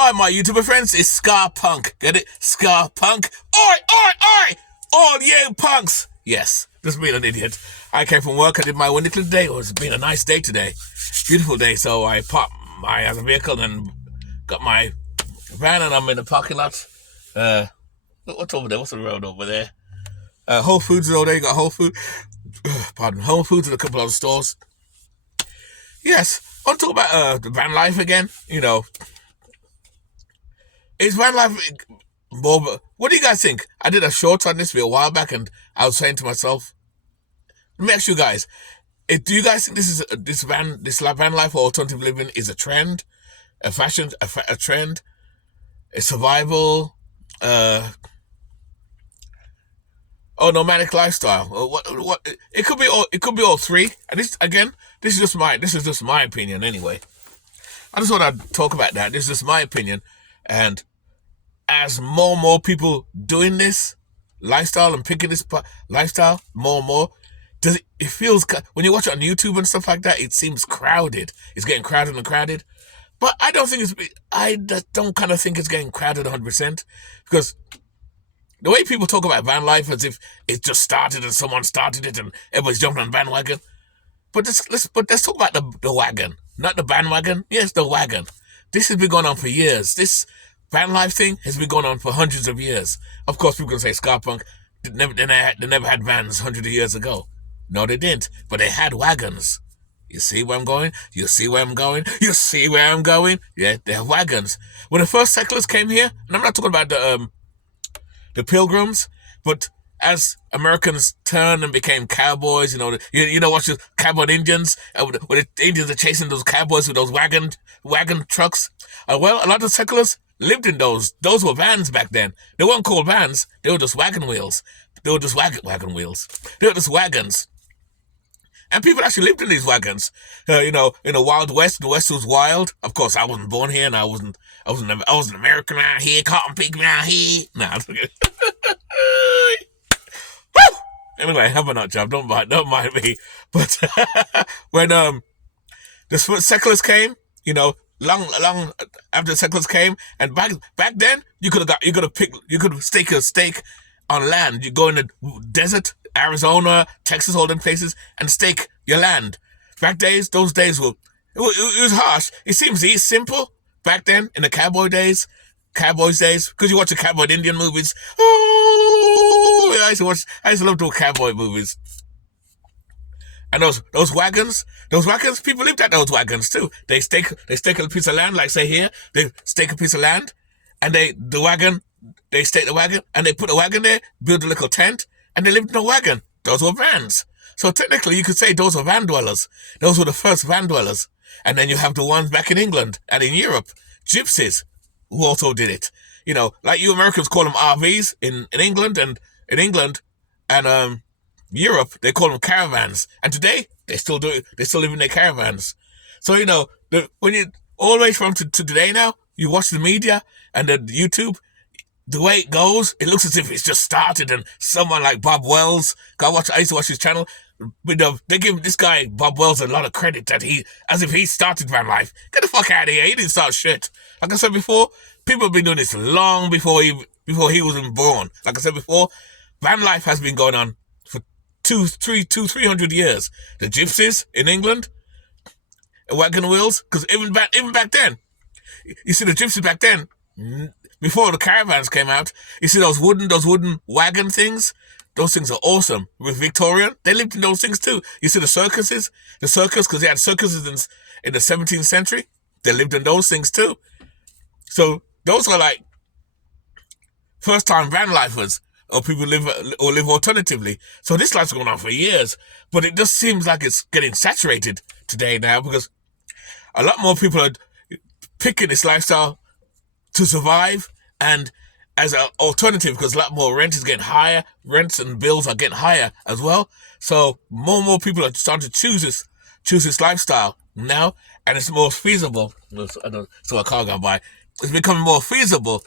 Hi, my YouTuber friends, it's Scar Punk. Get it? Scar Punk. Oi, oi, oi! All you punks! Yes, just being an idiot. I came from work, I did my wonderful day. It's been a nice day today. Beautiful day, so I parked my other vehicle and got my van and I'm in the parking lot. What's over there? What's the road over there? Whole Foods is over there. You got Whole Food. Pardon, Whole Foods and a couple other stores. Yes, I want to talk about the van life again. Is van life more? What do you guys think? I did a short on this a while back, and I was saying to myself, let me ask you guys: do you guys think this van life or alternative living is a trend, a fashion, a trend, a survival, or nomadic lifestyle? Or what? It could be all. It could be all three. And this is just my opinion anyway. I just want to talk about that. This is just my opinion, and as more and more people doing this lifestyle and picking this lifestyle more and more, it feels, when you watch it on YouTube and stuff like that, it seems crowded. It's getting crowded and crowded. But I don't kind of think it's getting crowded 100%, because the way people talk about van life as if it just started and someone started it and everybody's jumping on bandwagon. But let's talk about the wagon, not the bandwagon. Yes, the wagon. This has been going on for years. This van life thing has been going on for hundreds of years. Of course, people can say Scarpunk, they never had vans hundreds of years ago. No, they didn't. But they had wagons. You see where I'm going? You see where I'm going? You see where I'm going? Yeah, they have wagons. When the first settlers came here, and I'm not talking about the pilgrims, but as Americans turned and became cowboys, watch the cowboy Indians, when the Indians are chasing those cowboys with those wagon trucks. Well, a lot of settlers lived in those. Those were vans back then. They weren't called vans. They were just wagon wheels. They were just wagon wheels. They were just wagons. And people actually lived in these wagons. In the Wild West. The West was wild. Of course, I wasn't born here, and I wasn't American out here, cotton picking out here. Nah. Anyway, have a nut job. Don't mind me. But when the settlers came, long after the settlers came, and back then you could have stake a stake on land. You go in the desert, Arizona, Texas, all them places, and stake your land. Those days it was harsh. It seems simple back then in the cowboys days, because you watch the cowboy Indian movies. Oh, I used to love those cowboy movies. And those wagons, people lived at those wagons too. They stake a piece of land, like say here, they stake a piece of land, and they stake the wagon, and they put the wagon there, build a little tent, and they lived in a wagon. Those were vans. So technically, you could say those were van dwellers. Those were the first van dwellers. And then you have the ones back in England and in Europe, gypsies, who also did it. Like you Americans call them RVs in England and Europe, they call them caravans. And today, they still do it. They still live in their caravans. So, when you, all the way from to today now, you watch the media and the YouTube, the way it goes, it looks as if it's just started, and someone like Bob Wells, I used to watch his channel, they give this guy, Bob Wells, a lot of credit as if he started van life. Get the fuck out of here, he didn't start shit. Like I said before, people have been doing this long before he was even born. Like I said before, van life has been going on for 300 years. The gypsies in England, wagon wheels, because even back then, you see the gypsies back then, before the caravans came out, you see those wooden wagon things? Those things are awesome. With Victorian, they lived in those things too. You see the circus, because they had circuses in the 17th century. They lived in those things too. So those are like first-time van lifers, or people live alternatively. So this life's going on for years, but it just seems like it's getting saturated today now, because a lot more people are picking this lifestyle to survive and as an alternative, because a lot more rent is getting higher. Rents and bills are getting higher as well. So more and more people are starting to choose this lifestyle now, and it's more feasible. So a car got by. It's becoming more feasible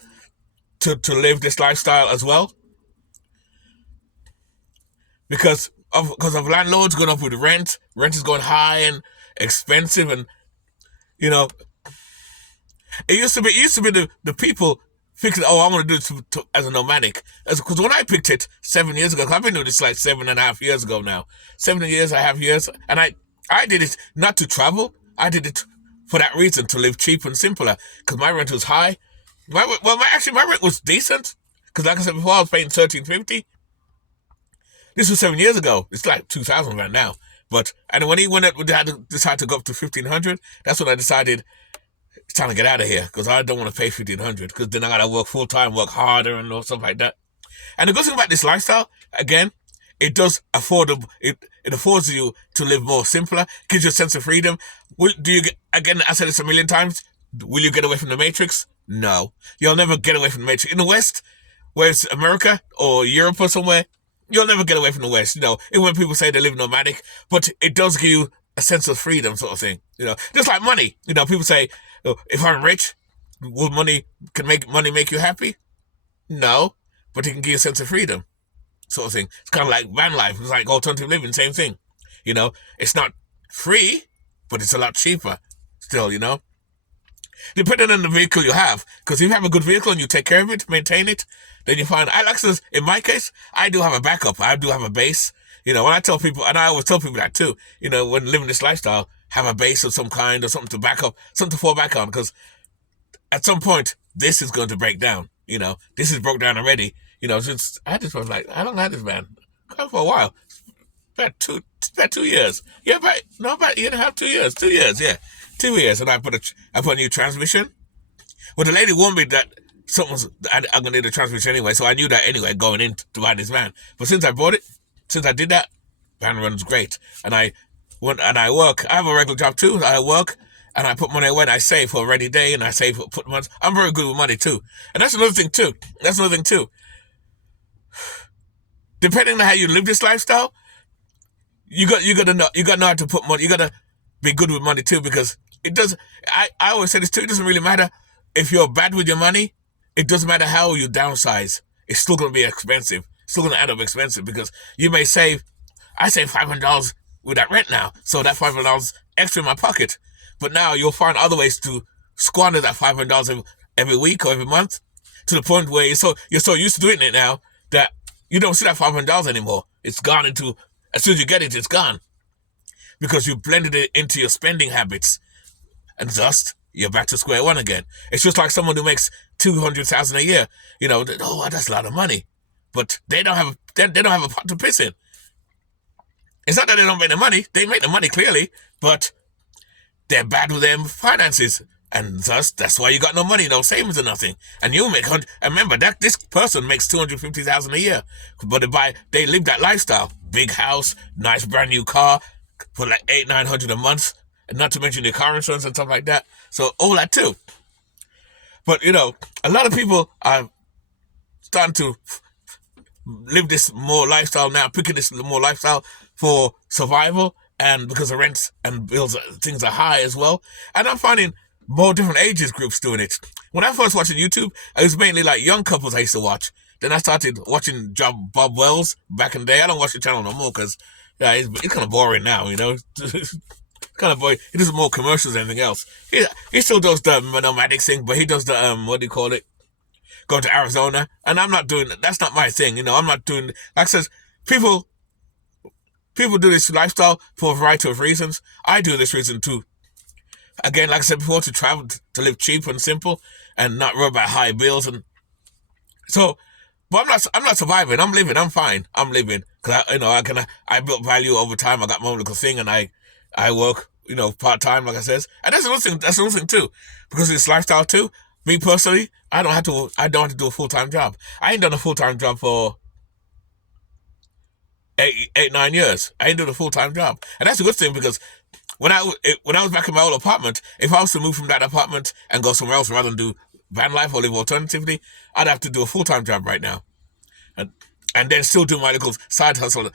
to live this lifestyle as well, because of landlords going up with rent. Rent is going high and expensive, and It used to be the people fixing. Oh, I want to do this as a nomadic. Because when I picked it 7 years ago, 'cause I've been doing this like 7.5 years ago now. 7 years, a half years, and I did it not to travel. I did it for that reason, to live cheap and simpler. Because my rent was high. My rent was decent. Because like I said before, I was paying 1350. This was 7 years ago. It's like 2,000 right now. But and when we had to decide to go up to 1,500, that's when I decided it's time to get out of here because I don't want to pay 1,500 because then I gotta work full time, work harder, and all stuff like that. And the good thing about this lifestyle, again, it does affordable. It affords you to live more simpler, gives you a sense of freedom. Do you get, again? I said this a million times. Will you get away from the matrix? No, you'll never get away from the matrix. In the West, where it's America or Europe or somewhere, you'll never get away from the West. Even when people say they live nomadic, but it does give you a sense of freedom, sort of thing. Just like money. People say, oh, if I'm rich, will money make you happy? No, but it can give you a sense of freedom, sort of thing. It's kind of like van life. It's like alternative living, same thing. It's not free, but it's a lot cheaper still. Depending on the vehicle you have. Because if you have a good vehicle and you take care of it, maintain it, then you find, in my case, I do have a backup. I do have a base. When I tell people, and I always tell people that too, when living this lifestyle, have a base of some kind or something to back up, something to fall back on. Because at some point, this is going to break down. This is broke down already. Since I just was like, how long had this man? For a while. About 2 years. Yeah, about a year and a half, 2 years. 2 years, yeah. 2 years, and I put a new transmission. Well, the lady warned me that I'm gonna need a transmission anyway, so I knew that anyway going in to buy this van. But since I did that, van runs great, and I work. I have a regular job too. I work and I put money away. And I save for a rainy day, and I save for put months. I'm very good with money too, and that's another thing too. Depending on how you live this lifestyle, you gotta know how to put money. You gotta be good with money too, because it does. I always say this too. It doesn't really matter if you're bad with your money. It doesn't matter how you downsize. It's still gonna be expensive. It's still gonna add up expensive because you may save. I save $500 with that rent now, so that $500 extra in my pocket. But now you'll find other ways to squander that $500 every week or every month, to the point where you're so used to doing it now that you don't see that $500 anymore. It's gone into, as soon as you get it, it's gone. Because you blended it into your spending habits. And thus, you're back to square one again. It's just like someone who makes $200,000 a year. That's a lot of money. But they don't have a pot to piss in. It's not that they don't make the money. They make the money clearly, but they're bad with their finances. And thus, that's why you got no money, no savings or nothing. And you make, and remember that this person makes $250,000 a year, but they live that lifestyle, big house, nice brand new car, for like $800-900 a month, and not to mention your car insurance and stuff like that. So all that too. But a lot of people are starting to live this more lifestyle now, picking this more lifestyle for survival, and because the rents and bills, things are high as well. And I'm finding more different ages groups doing it. When I first watched YouTube, it was mainly like young couples I used to watch. Then I started watching Bob Wells back in the day. I don't watch the channel no more because it's kind of boring now, kind of boring. He does more commercials than anything else. He still does the nomadic thing, but he does the, what do you call it? Go to Arizona. And I'm not doing that. That's not my thing, I'm not doing, like I said, people do this lifestyle for a variety of reasons. I do this reason too. Again, like I said before, to travel, to live cheap and simple, and not worry about high bills. And so, but I'm not surviving. I'm living. I'm fine. I'm living because I built value over time. I got my own little thing, and I work, part time, like I says. And that's another thing. That's another thing too, because it's lifestyle too. Me personally, I don't have to do a full time job. I ain't done a full time job for 9 years. I ain't doing a full time job, and that's a good thing because when I was back in my old apartment, if I was to move from that apartment and go somewhere else rather than do van life or live alternatively, I'd have to do a full time job right now, and then still do my little side hustle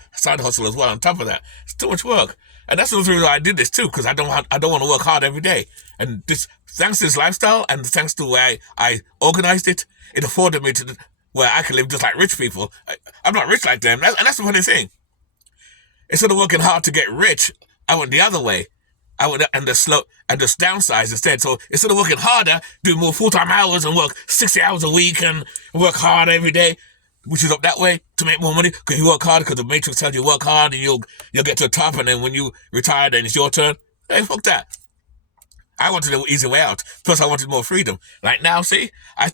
as well on top of that. It's too much work, and that's the reason why I did this too, because I don't want to work hard every day. And this, thanks to this lifestyle and thanks to the way I organized it, it afforded me to where I can live just like rich people. I'm not rich like them, and that's the funny thing. Instead of working hard to get rich, I went the other way. I would and just downsize instead. So instead of working harder, do more full-time hours and work 60 hours a week and work hard every day, which is up that way to make more money because you work hard because the matrix tells you work hard and you'll get to the top, and then when you retire, then it's your turn. Hey, fuck that. I wanted the easy way out. Plus, I wanted more freedom. Like now, see, I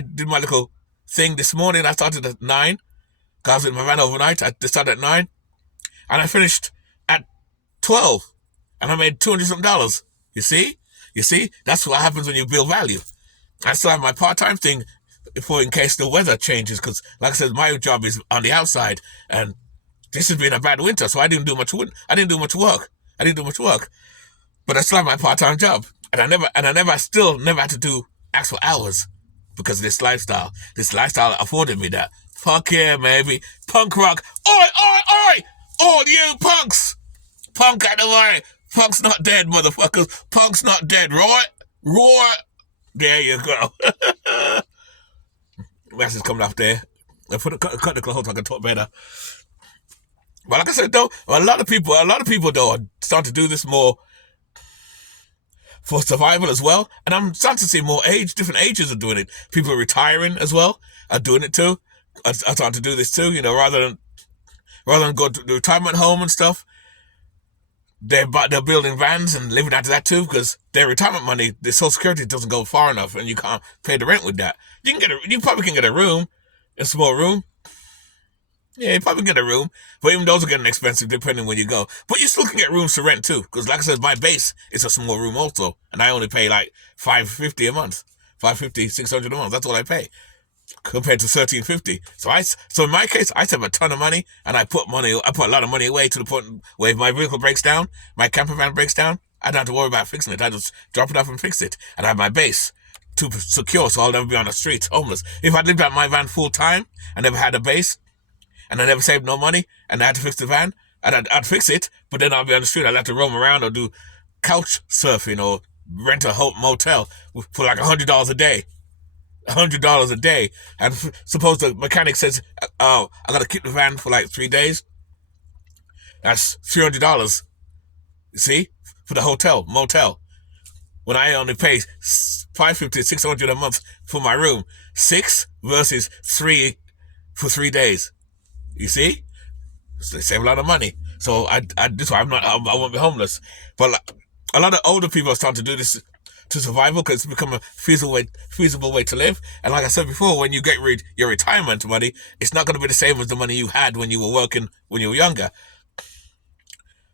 did my little thing this morning. I started at 9. Cause I was in my van overnight. I started at 9, and I finished at 12, and I made $200 something. You see, that's what happens when you build value. I still have my part-time thing for in case the weather changes. Because, like I said, my job is on the outside, and this has been a bad winter, so I didn't do much work. I didn't do much work. But I still have my part-time job, and I still never had to do actual hours because of this lifestyle. This lifestyle afforded me that. Fuck yeah, maybe. Punk rock. Oi, oi, oi! All you punks! Punk out of the way. Punk's not dead, motherfuckers. Punk's not dead, right? Right? There you go. Message coming off there. I cut the clothes so I can talk better. But like I said, though, a lot of people though are starting to do this more for survival as well. And I'm starting to see different ages are doing it. People retiring as well are doing it too. I started to do this too, rather than go to the retirement home and stuff. They're building vans and living out of that too, because their retirement money, the Social Security doesn't go far enough, and you can't pay the rent with that. You probably can get a room, a small room. Yeah, you probably get a room, but even those are getting expensive depending where you go. But you still can get rooms to rent too, because like I said, my base is a small room also, and I only pay like $550 a month, $600 a month. That's what I pay compared to $1,350. So in my case, I save a ton of money, and I put a lot of money away to the point where if my vehicle breaks down, my camper van breaks down, I don't have to worry about fixing it. I just drop it off and fix it, and I have my base to secure, so I'll never be on the streets homeless. If I lived out my van full time and never had a base, and I never saved no money, and I had to fix the van, I'd fix it, but then I'll be on the street. I'd have to roam around or do couch surfing or rent a motel for like $100 a day. $100 a day. And suppose the mechanic says, oh, I gotta keep the van for like 3 days. That's $300. You see? For the motel. When I only pay $550, $600 a month for my room. 6 versus 3 for 3 days. You see? So they save a lot of money. So this why I won't be homeless. But a lot of older people are starting to do this to survival because it's become a feasible way to live. And like I said before, when you get your retirement money, it's not going to be the same as the money you had when you were working when you were younger.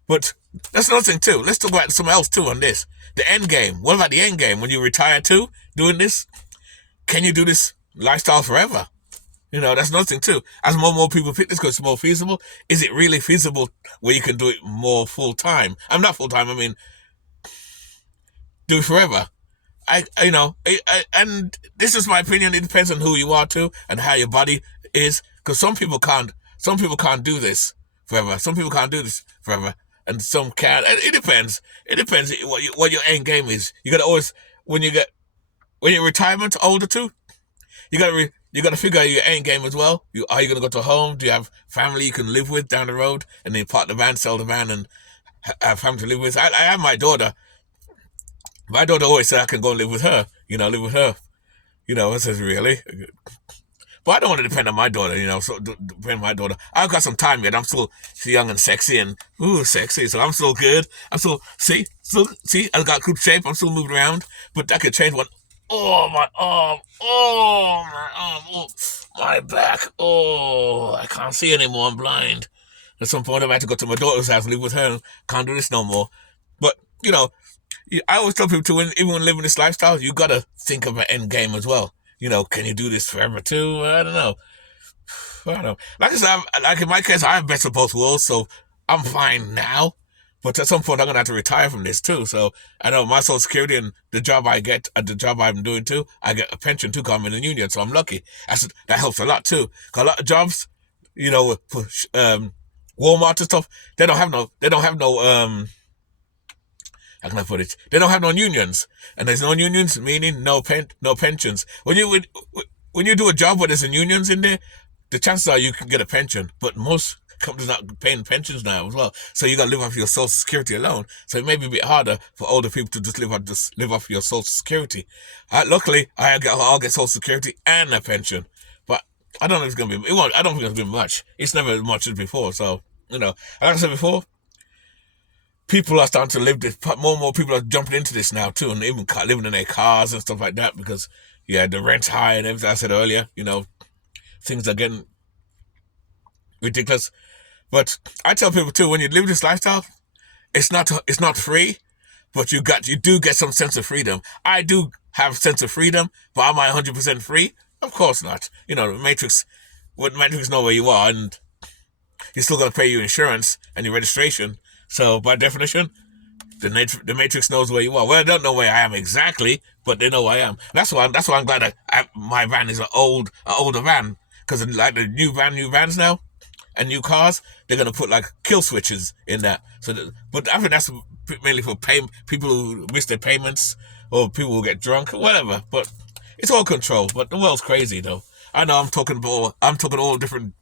But that's another thing too. Let's talk about something else too on this. The end game. What about the end game? When you retire too, doing this, can you do this lifestyle forever? That's another thing too. As more and more people pick this because it's more feasible, is it really feasible where you can do it more full time? I'm not full time, I mean, do it forever. And this is my opinion. It depends on who you are too and how your body is. Because some people can't do this forever. Some people can't do this forever. And some can. It depends. It depends what your end game is. You gotta always, when you're retirement older too, you gotta figure out your end game as well. Are you gonna go to a home? Do you have family you can live with down the road, and then park the van, sell the van, and have family to live with? I have my daughter. My daughter always said I can go and live with her. Live with her. I says really. But I don't want to depend on my daughter. So depend on my daughter. I've got some time yet. I'm still young and sexy and sexy. So I'm still good. I'm still see. I got good shape. I'm still moving around, but that could change one. Oh, my arm. Oh, my arm. Oh, my back. Oh, I can't see anymore. I'm blind. At some point, I might have to go to my daughter's house and live with her. Can't do this no more. But, I always tell people too, even when living this lifestyle, you got to think of an end game as well. Can you do this forever too? I don't know. Like I said, like in my case, I have best of both worlds, so I'm fine now. But at some point, I'm going to have to retire from this too. So I know my Social Security and the job I get, the job I'm doing too, I get a pension too, because I'm in a union, so I'm lucky. That helps a lot too. Because a lot of jobs, for Walmart and stuff, they don't have no, how can I put it? They don't have no unions. And there's no unions, meaning no pensions. When you do a job where there's unions in there, the chances are you can get a pension. But most companies not paying pensions now as well. So you got to live off your social security alone. So it may be a bit harder for older people to just live off your social security. Luckily, I'll get social security and a pension, but I don't know if it's gonna be. It won't. I don't think it's gonna be much. It's never as much as before. So like I said before, people are starting to live this. More and more people are jumping into this now too, and even living in their cars and stuff like that because the rent's high and everything. I said earlier, things are getting ridiculous. But I tell people too, when you live this lifestyle, it's not free, but you do get some sense of freedom. I do have a sense of freedom, but am I 100% free? Of course not. The Matrix know where you are, and you're still going to pay your insurance and your registration. So by definition, the Matrix knows where you are. Well, I don't know where I am exactly, but they know where I am. That's why I'm glad my van is an older van, because like the new vans now and new cars, they're gonna put like kill switches in that. But I think that's mainly for people who miss their payments or people who get drunk or whatever. But it's all control. But the world's crazy though. I know I'm talking all different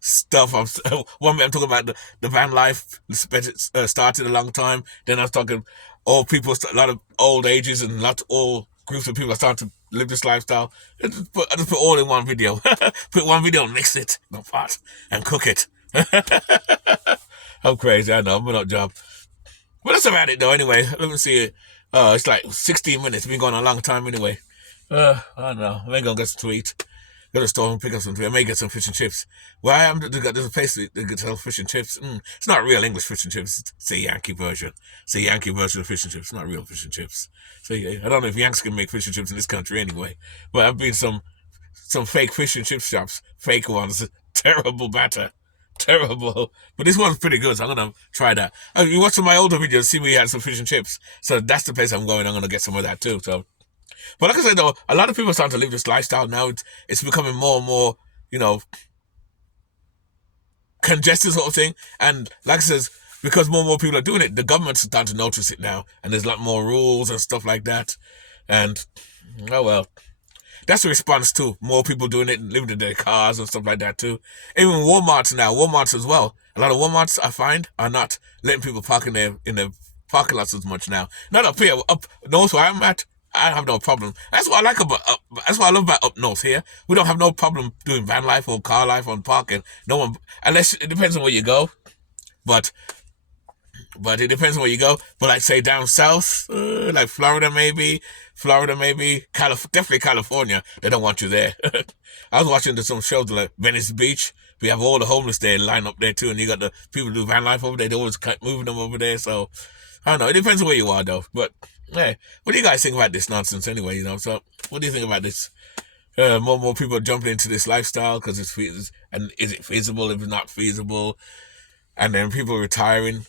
stuff. I'm talking about the van life started a long time. Then I was talking all people, a lot of old ages and all groups of people are starting to live this lifestyle. I just put all in one video. Put one video and mix it, not pot, and cook it. I'm crazy. I know. I'm not job. But that's about it though. Anyway, let me see it. It's like 16 minutes. It's been going a long time anyway. I don't know. I ain't gonna get some to eat. Go to the store and pick up some. I may get some fish and chips. Where I am, there's a place that sells fish and chips. It's not real English fish and chips. It's a Yankee version. It's a Yankee version of fish and chips. It's not real fish and chips. So I don't know if Yanks can make fish and chips in this country anyway. But I've been some fake fish and chip shops, fake ones. Terrible batter. Terrible. But this one's pretty good, so I'm going to try that. You watch some of my older videos, see we had some fish and chips. So that's the place I'm going. I'm going to get some of that too. So, but like I said, though, a lot of people are starting to live this lifestyle now. It's becoming more and more, congested sort of thing. And like I says, because more and more people are doing it, the government's starting to notice it now. And there's a lot more rules and stuff like that. And, oh well. That's a response to more people doing it and living in their cars and stuff like that too. Even Walmarts as well. A lot of Walmarts I find are not letting people park in their parking lots as much now. Not up here, up north where I'm at. I have no problem. That's what I like about that's what I love about up north here. We don't have no problem doing van life or car life on parking. No one, unless it depends on where you go. But it depends on where you go. But like say down south, like Florida maybe, definitely California, they don't want you there. I was watching some shows like Venice Beach. We have all the homeless there lined up there too, and you got the people who do van life over there. They always moving them over there. So I don't know. It depends on where you are though. But hey, what do you guys think about this nonsense anyway? So what do you think about this? More and more people are jumping into this lifestyle because and is it feasible? If it's not feasible, and then people are retiring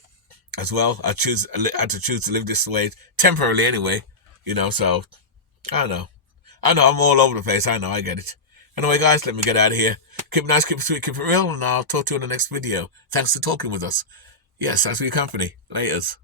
as well. I had to choose to live this way temporarily anyway. So I don't know. I'm all over the place. I know, I get it. Anyway, guys, let me get out of here. Keep it nice, keep it sweet, keep it real, and I'll talk to you in the next video. Thanks for talking with us. Yes, thanks for your company. Laters.